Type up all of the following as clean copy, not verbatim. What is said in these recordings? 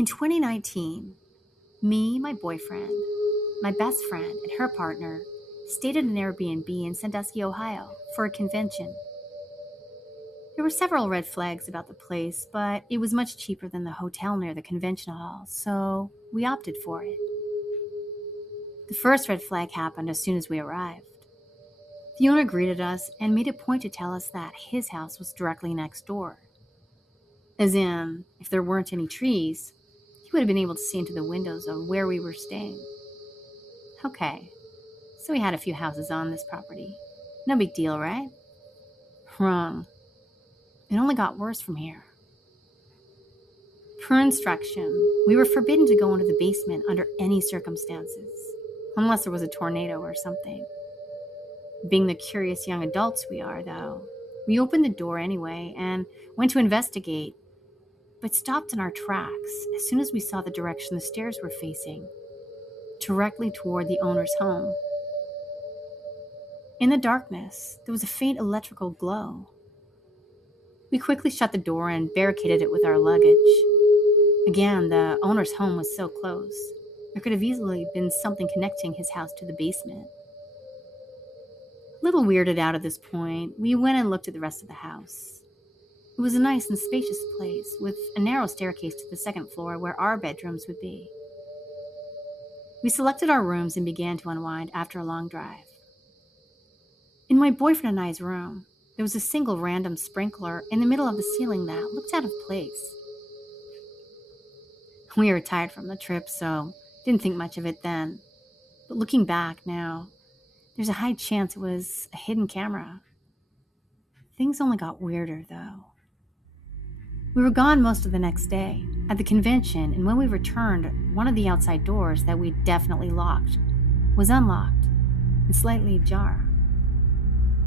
In 2019, me, my boyfriend, my best friend, and her partner stayed at an Airbnb in Sandusky, Ohio for a convention. There were several red flags about the place, but it was much cheaper than the hotel near the convention hall, so we opted for it. The first red flag happened as soon as we arrived. The owner greeted us and made a point to tell us that his house was directly next door. As in, if there weren't any trees, he would have been able to see into the windows of where we were staying. Okay, so we had a few houses on this property. No big deal, right? Wrong. It only got worse from here. Per instruction, we were forbidden to go into the basement under any circumstances, unless there was a tornado or something. Being the curious young adults we are, though, we opened the door anyway and went to investigate, but stopped in our tracks as soon as we saw the direction the stairs were facing, directly toward the owner's home. In the darkness, there was a faint electrical glow. We quickly shut the door and barricaded it with our luggage. Again, the owner's home was so close. There could have easily been something connecting his house to the basement. A little weirded out at this point, we went and looked at the rest of the house. It was a nice and spacious place, with a narrow staircase to the second floor where our bedrooms would be. We selected our rooms and began to unwind after a long drive. In my boyfriend and I's room, there was a single random sprinkler in the middle of the ceiling that looked out of place. We were tired from the trip, so didn't think much of it then. But looking back now, there's a high chance it was a hidden camera. Things only got weirder, though. We were gone most of the next day at the convention, and when we returned, one of the outside doors that we'd definitely locked was unlocked and slightly ajar.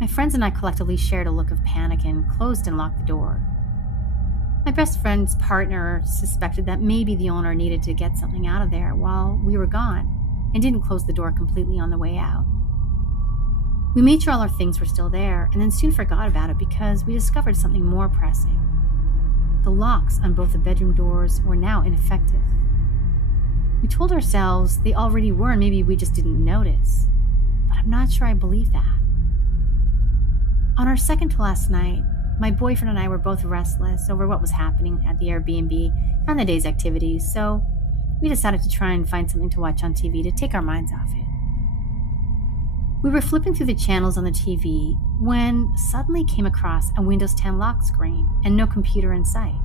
My friends and I collectively shared a look of panic and closed and locked the door. My best friend's partner suspected that maybe the owner needed to get something out of there while we were gone and didn't close the door completely on the way out. We made sure all our things were still there and then soon forgot about it because we discovered something more pressing. The locks on both the bedroom doors were now ineffective. We told ourselves they already were and maybe we just didn't notice, but I'm not sure I believe that. On our second to last night, my boyfriend and I were both restless over what was happening at the Airbnb and the day's activities, so we decided to try and find something to watch on TV to take our minds off it. We were flipping through the channels on the TV when suddenly came across a Windows 10 lock screen and no computer in sight.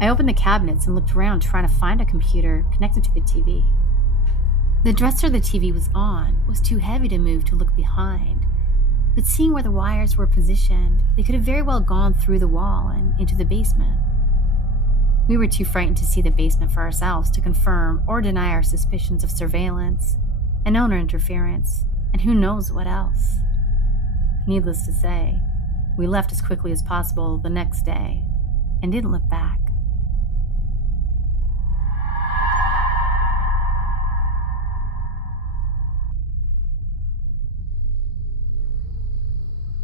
I opened the cabinets and looked around trying to find a computer connected to the TV. The dresser the TV was on was too heavy to move to look behind, but seeing where the wires were positioned, they could have very well gone through the wall and into the basement. We were too frightened to see the basement for ourselves to confirm or deny our suspicions of surveillance and owner interference, and who knows what else. Needless to say, we left as quickly as possible the next day and didn't look back.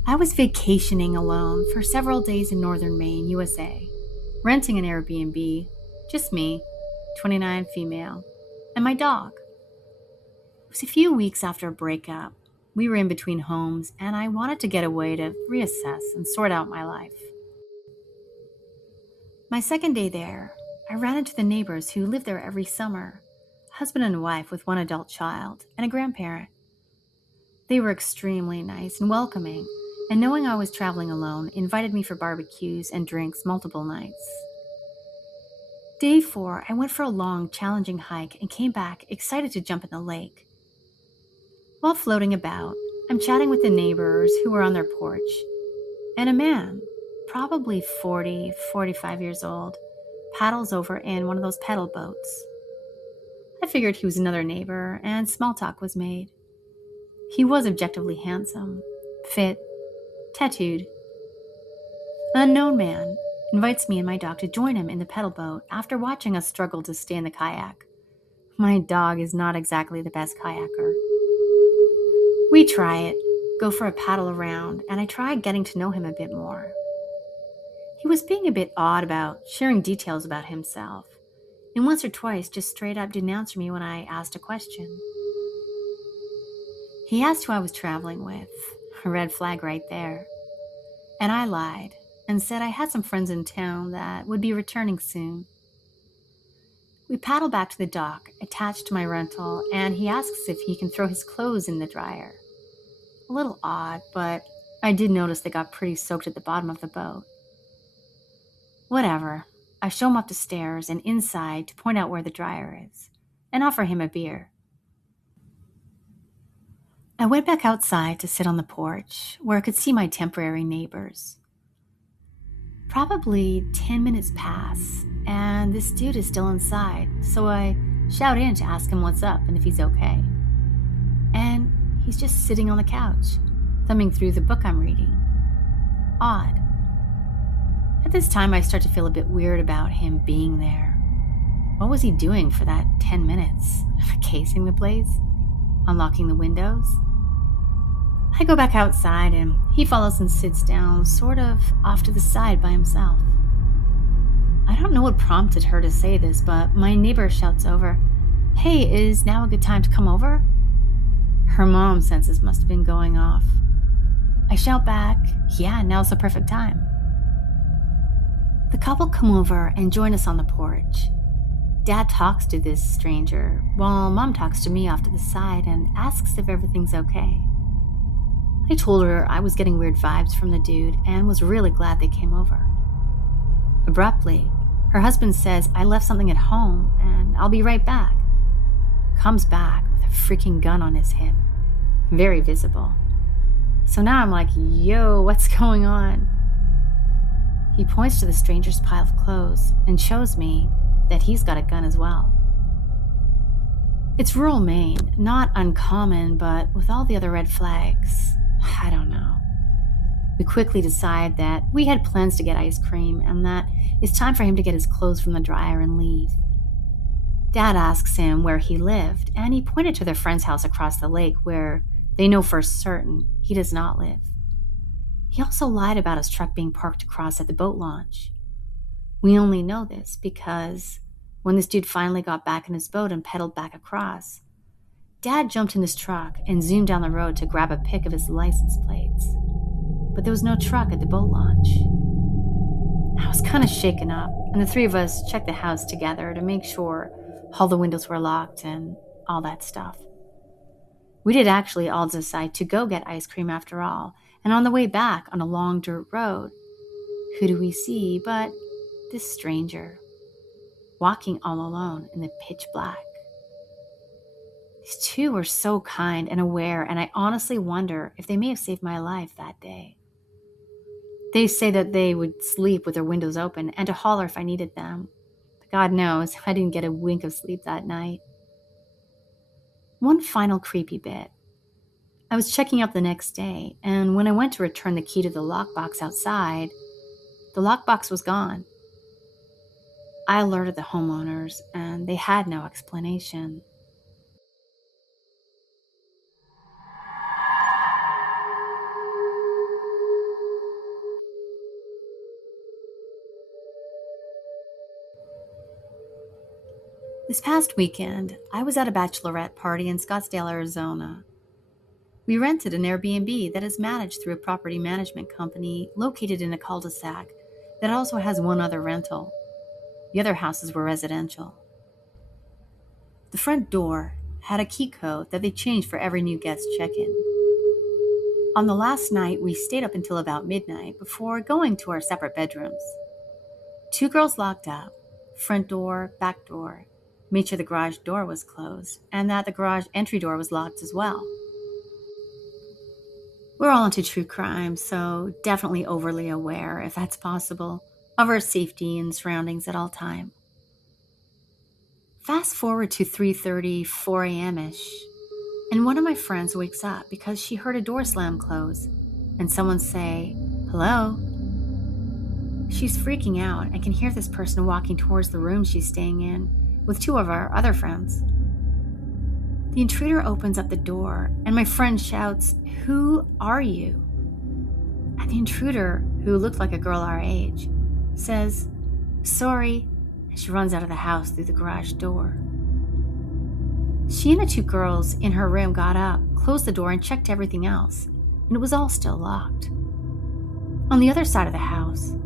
I was vacationing alone for several days in northern Maine, USA, renting an Airbnb, just me, 29 female, and my dog. It was a few weeks after a breakup. We were in between homes, and I wanted to get away to reassess and sort out my life. My second day there, I ran into the neighbors who live there every summer, husband and wife with one adult child and a grandparent. They were extremely nice and welcoming, and knowing I was traveling alone, invited me for barbecues and drinks multiple nights. Day 4, I went for a long, challenging hike and came back excited to jump in the lake. While floating about, I'm chatting with the neighbors who were on their porch, and a man, probably 40, 45 years old, paddles over in one of those pedal boats. I figured he was another neighbor, and small talk was made. He was objectively handsome, fit, tattooed. An unknown man invites me and my dog to join him in the pedal boat after watching us struggle to stay in the kayak. My dog is not exactly the best kayaker. We try it, go for a paddle around, and I try getting to know him a bit more. He was being a bit odd about sharing details about himself, and once or twice just straight up didn't answer me when I asked a question. He asked who I was traveling with, a red flag right there, and I lied and said I had some friends in town that would be returning soon. We paddle back to the dock attached to my rental, and he asks if he can throw his clothes in the dryer. A little odd, but I did notice they got pretty soaked at the bottom of the boat. Whatever. I show him up the stairs and inside to point out where the dryer is, and offer him a beer. I went back outside to sit on the porch, where I could see my temporary neighbors. Probably 10 minutes pass, and this dude is still inside, so I shout in to ask him what's up and if he's okay. And he's just sitting on the couch, thumbing through the book I'm reading. Odd. At this time, I start to feel a bit weird about him being there. What was he doing for that 10 minutes? Casing the place? Unlocking the windows? I go back outside and he follows and sits down, sort of off to the side by himself. I don't know what prompted her to say this, but my neighbor shouts over, "Hey, is now a good time to come over?" Her mom senses must have been going off. I shout back, "Yeah, now's the perfect time." The couple come over and join us on the porch. Dad talks to this stranger, while Mom talks to me off to the side and asks if everything's okay. I told her I was getting weird vibes from the dude and was really glad they came over. Abruptly, her husband says I left something at home and I'll be right back. Comes back with a freaking gun on his hip. Very visible. So now I'm like, yo, what's going on? He points to the stranger's pile of clothes and shows me that he's got a gun as well. It's rural Maine, not uncommon, but with all the other red flags, I don't know. We quickly decide that we had plans to get ice cream and that it's time for him to get his clothes from the dryer and leave. Dad asks him where he lived, and he pointed to their friend's house across the lake where they know for certain he does not live. He also lied about his truck being parked across at the boat launch. We only know this because when this dude finally got back in his boat and pedaled back across, Dad jumped in his truck and zoomed down the road to grab a pic of his license plates. But there was no truck at the boat launch. I was kind of shaken up, and the three of us checked the house together to make sure all the windows were locked and all that stuff. We did actually all decide to go get ice cream after all, and on the way back on a long dirt road, who do we see but this stranger, walking all alone in the pitch black. These two were so kind and aware, and I honestly wonder if they may have saved my life that day. They say that they would sleep with their windows open and to holler if I needed them. But God knows I didn't get a wink of sleep that night. One final creepy bit. I was checking up the next day, and when I went to return the key to the lockbox outside, the lockbox was gone. I alerted the homeowners, and they had no explanation. This past weekend, I was at a bachelorette party in Scottsdale, Arizona. We rented an Airbnb that is managed through a property management company located in a cul-de-sac that also has one other rental. The other houses were residential. The front door had a key code that they changed for every new guest check-in. On the last night, we stayed up until about midnight before going to our separate bedrooms. 2 girls locked up, front door, back door, made sure the garage door was closed and that the garage entry door was locked as well. We're all into true crime, so definitely overly aware, if that's possible, of our safety and surroundings at all time. Fast forward to 3:30, 4 a.m.-ish, and one of my friends wakes up because she heard a door slam close and someone say, "Hello?" She's freaking out and can hear this person walking towards the room she's staying in with 2 of our other friends. The intruder opens up the door, and my friend shouts, "Who are you?" And the intruder, who looked like a girl our age, says, "Sorry," and she runs out of the house through the garage door. She and the two girls in her room got up, closed the door, and checked everything else, and it was all still locked. On the other side of the house,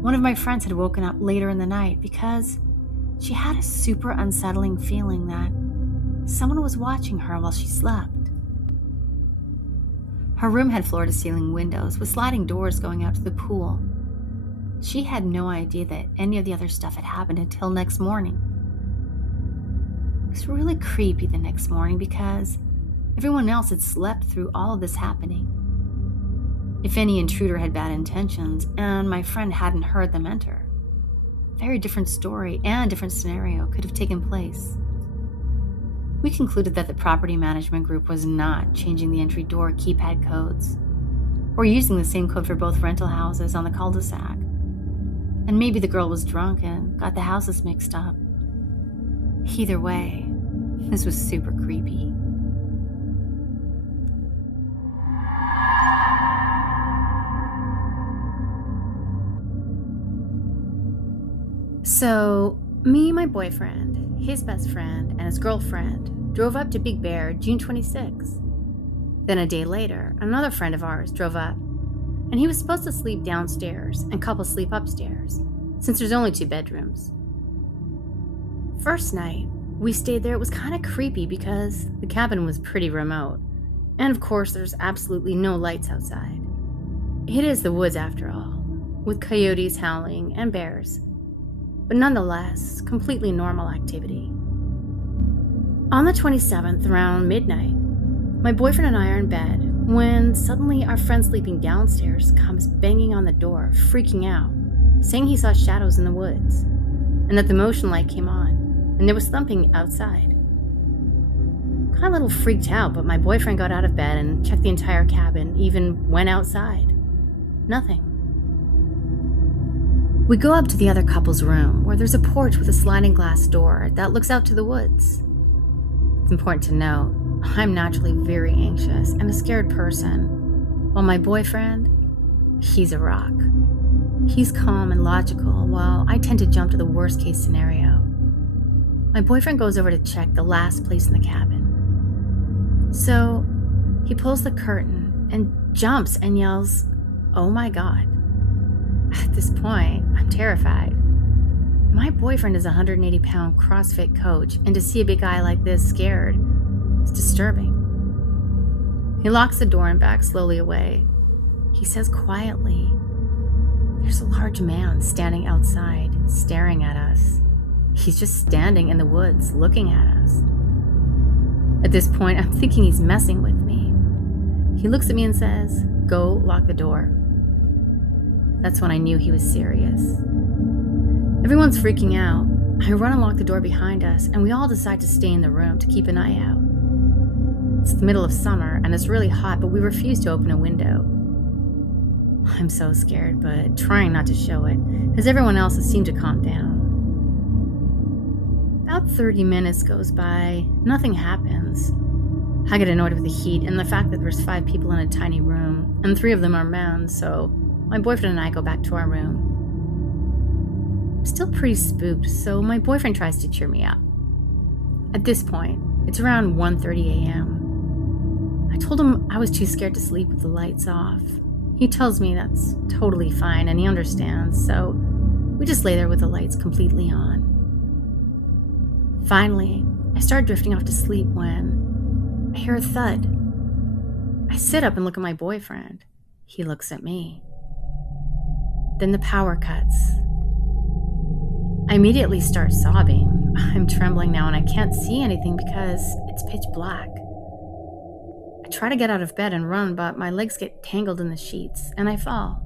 one of my friends had woken up later in the night because she had a super unsettling feeling that someone was watching her while she slept. Her room had floor-to-ceiling windows with sliding doors going out to the pool. She had no idea that any of the other stuff had happened until next morning. It was really creepy the next morning because everyone else had slept through all of this happening. If any intruder had bad intentions and my friend hadn't heard them enter, a very different story and different scenario could have taken place. We concluded that the property management group was not changing the entry door keypad codes or using the same code for both rental houses on the cul-de-sac. And maybe the girl was drunk and got the houses mixed up. Either way, this was super creepy. So, me, my boyfriend, his best friend, and his girlfriend drove up to Big Bear June 26th. Then a day later, another friend of ours drove up, and he was supposed to sleep downstairs and couples sleep upstairs, since there's only 2 bedrooms. First night, we stayed there. It was kind of creepy because the cabin was pretty remote, and of course there's absolutely no lights outside. It is the woods after all, with coyotes howling and bears, but nonetheless, completely normal activity. On the 27th, around midnight, my boyfriend and I are in bed when suddenly our friend sleeping downstairs comes banging on the door, freaking out, saying he saw shadows in the woods, and that the motion light came on, and there was thumping outside. Got a little freaked out, but my boyfriend got out of bed and checked the entire cabin, even went outside. Nothing. We go up to the other couple's room, where there's a porch with a sliding glass door that looks out to the woods. It's important to note, I'm naturally very anxious and a scared person, while my boyfriend, he's a rock. He's calm and logical, while I tend to jump to the worst case scenario. My boyfriend goes over to check the last place in the cabin. So he pulls the curtain and jumps and yells, "Oh my God." At this point, I'm terrified. My boyfriend is a 180-pound CrossFit coach, and to see a big guy like this scared is disturbing. He locks the door and backs slowly away. He says quietly, "There's a large man standing outside, staring at us. He's just standing in the woods, looking at us." At this point, I'm thinking he's messing with me. He looks at me and says, "Go lock the door." That's when I knew he was serious. Everyone's freaking out. I run and lock the door behind us, and we all decide to stay in the room to keep an eye out. It's the middle of summer, and it's really hot, but we refuse to open a window. I'm so scared, but trying not to show it, as everyone else has seemed to calm down. About 30 minutes goes by, nothing happens. I get annoyed with the heat and the fact that there's 5 people in a tiny room, and 3 of them are men, so my boyfriend and I go back to our room. I'm still pretty spooked, so my boyfriend tries to cheer me up. At this point, it's around 1:30 a.m. I told him I was too scared to sleep with the lights off. He tells me that's totally fine and he understands, so we just lay there with the lights completely on. Finally, I start drifting off to sleep when I hear a thud. I sit up and look at my boyfriend. He looks at me. Then the power cuts. I immediately start sobbing. I'm trembling now and I can't see anything because it's pitch black. I try to get out of bed and run, but my legs get tangled in the sheets and I fall.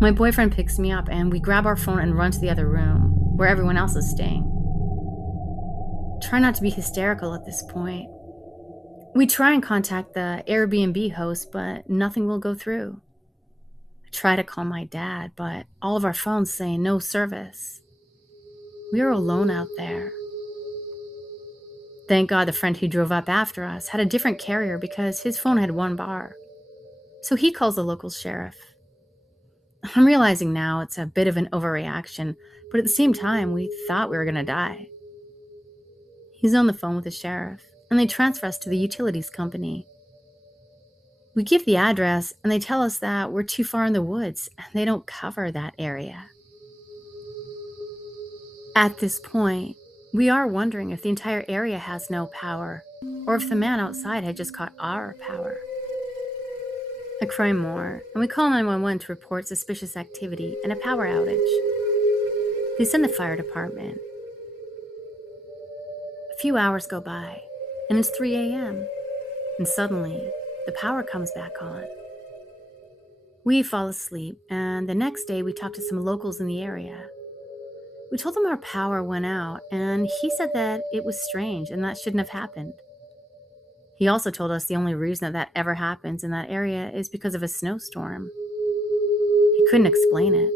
My boyfriend picks me up and we grab our phone and run to the other room where everyone else is staying. Try not to be hysterical at this point. We try and contact the Airbnb host, but nothing will go through. I try to call my dad, but all of our phones say no service. We are alone out there. Thank God the friend who drove up after us had a different carrier because his phone had 1 bar. So he calls the local sheriff. I'm realizing now it's a bit of an overreaction, but at the same time, we thought we were going to die. He's on the phone with the sheriff, and they transfer us to the utilities company. We give the address, and they tell us that we're too far in the woods, and they don't cover that area. At this point, we are wondering if the entire area has no power, or if the man outside had just caught our power. I cry more, and we call 911 to report suspicious activity and a power outage. They send the fire department. A few hours go by, and it's 3 a.m., and suddenly, the power comes back on. We fall asleep, and the next day we talk to some locals in the area. We told them our power went out, and he said that it was strange and that shouldn't have happened. He also told us the only reason that ever happens in that area is because of a snowstorm. He couldn't explain it.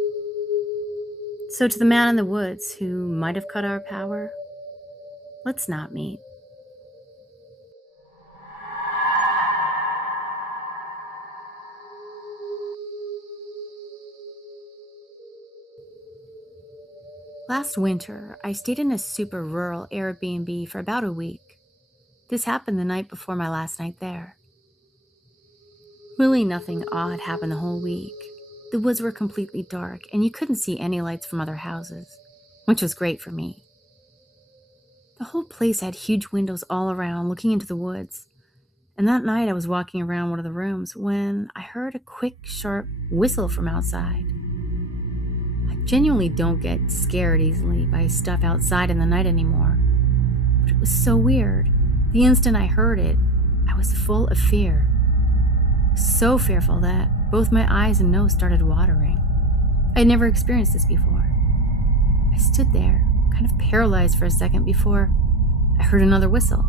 So to the man in the woods who might have cut our power, let's not meet. Last winter, I stayed in a super rural Airbnb for about a week. This happened the night before my last night there. Really nothing odd happened the whole week. The woods were completely dark, and you couldn't see any lights from other houses, which was great for me. The whole place had huge windows all around looking into the woods, and that night I was walking around one of the rooms when I heard a quick, sharp whistle from outside. I genuinely don't get scared easily by stuff outside in the night anymore, but it was so weird. The instant I heard it, I was full of fear. So fearful that both my eyes and nose started watering. I had never experienced this before. I stood there, kind of paralyzed for a second before I heard another whistle.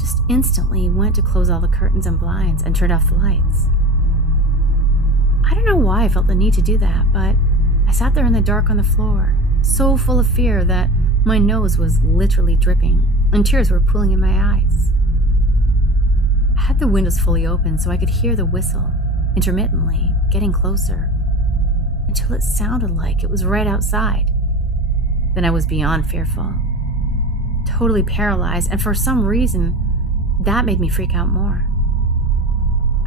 Just instantly went to close all the curtains and blinds and turned off the lights. I don't know why I felt the need to do that, but I sat there in the dark on the floor, so full of fear that my nose was literally dripping and tears were pooling in my eyes. I had the windows fully open so I could hear the whistle, intermittently, getting closer, until it sounded like it was right outside. Then I was beyond fearful, totally paralyzed, and for some reason, that made me freak out more.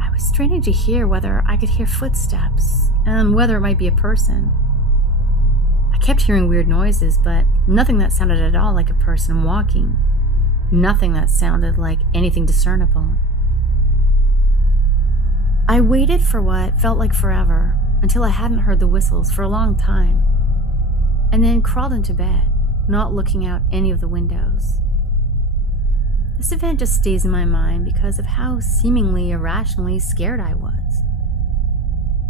I was straining to hear whether I could hear footsteps and whether it might be a person. I kept hearing weird noises, but nothing that sounded at all like a person walking. Nothing that sounded like anything discernible. I waited for what felt like forever until I hadn't heard the whistles for a long time, and then crawled into bed, not looking out any of the windows. This event just stays in my mind because of how seemingly irrationally scared I was.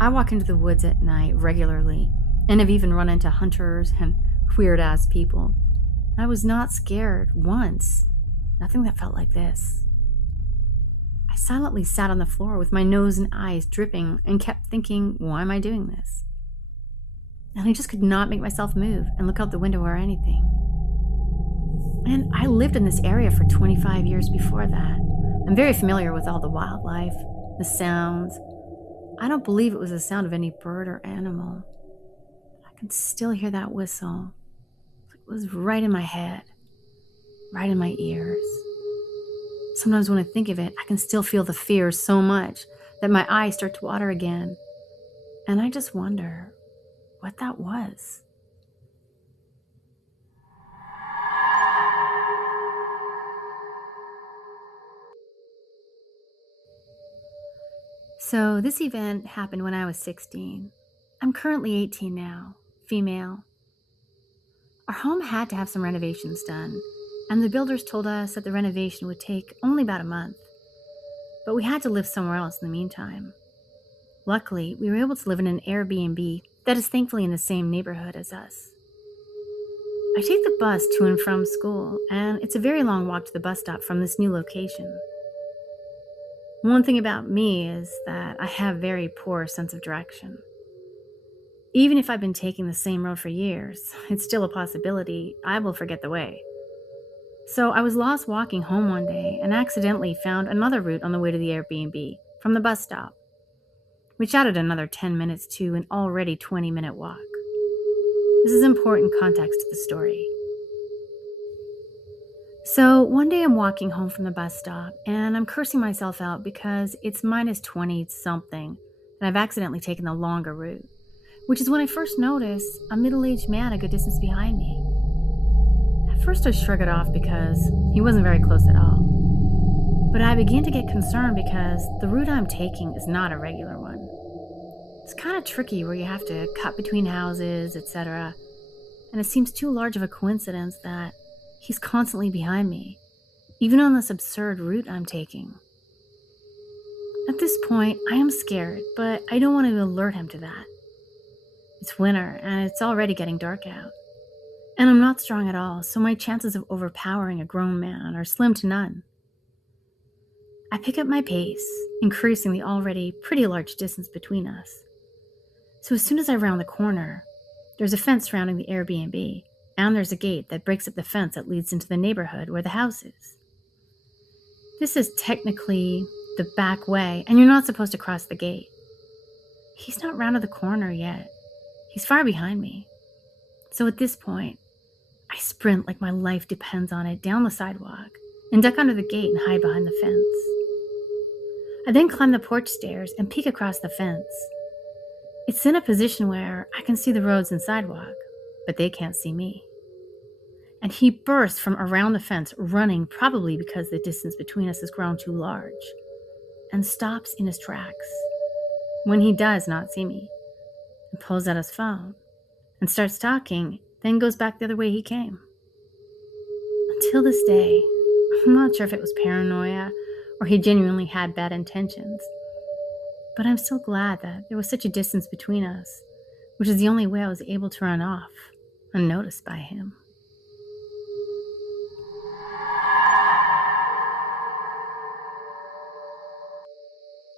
I walk into the woods at night regularly, and have even run into hunters and weird-ass people. I was not scared once. Nothing that felt like this. I silently sat on the floor with my nose and eyes dripping and kept thinking, why am I doing this? And I just could not make myself move and look out the window or anything. And I lived in this area for 25 years before that. I'm very familiar with all the wildlife, the sounds. I don't believe it was the sound of any bird or animal. I can still hear that whistle. It was right in my head, right in my ears. Sometimes when I think of it, I can still feel the fear so much that my eyes start to water again. And I just wonder what that was. So this event happened when I was 16. I'm currently 18 now, female. Our home had to have some renovations done, and the builders told us that the renovation would take only about a month. But we had to live somewhere else in the meantime. Luckily, we were able to live in an Airbnb that is thankfully in the same neighborhood as us. I take the bus to and from school, and it's a very long walk to the bus stop from this new location. One thing about me is that I have very poor sense of direction. Even if I've been taking the same road for years, it's still a possibility I will forget the way. So I was lost walking home one day and accidentally found another route on the way to the Airbnb from the bus stop. which added another 10 minutes to an already 20-minute walk. This is important context to the story. So one day I'm walking home from the bus stop and I'm cursing myself out because it's minus 20 something and I've accidentally taken the longer route, which is when I first notice a middle-aged man a good distance behind me. At first I shrug it off because he wasn't very close at all, but I begin to get concerned because the route I'm taking is not a regular one. It's kind of tricky where you have to cut between houses, etc., and it seems too large of a coincidence that he's constantly behind me, even on this absurd route I'm taking. At this point, I am scared, but I don't want to alert him to that. It's winter, and it's already getting dark out. And I'm not strong at all, so my chances of overpowering a grown man are slim to none. I pick up my pace, increasing the already pretty large distance between us. So as soon as I round the corner, there's a fence surrounding the Airbnb, and there's a gate that breaks up the fence that leads into the neighborhood where the house is. This is technically the back way, and you're not supposed to cross the gate. He's not rounded the corner yet. He's far behind me. So at this point, I sprint like my life depends on it down the sidewalk and duck under the gate and hide behind the fence. I then climb the porch stairs and peek across the fence. It's in a position where I can see the roads and sidewalk, but they can't see me. And he bursts from around the fence, running probably because the distance between us has grown too large, and stops in his tracks. When he does not see me, and pulls out his phone and starts talking, then goes back the other way he came. Until this day, I'm not sure if it was paranoia or he genuinely had bad intentions, but I'm still glad that there was such a distance between us, which is the only way I was able to run off unnoticed by him.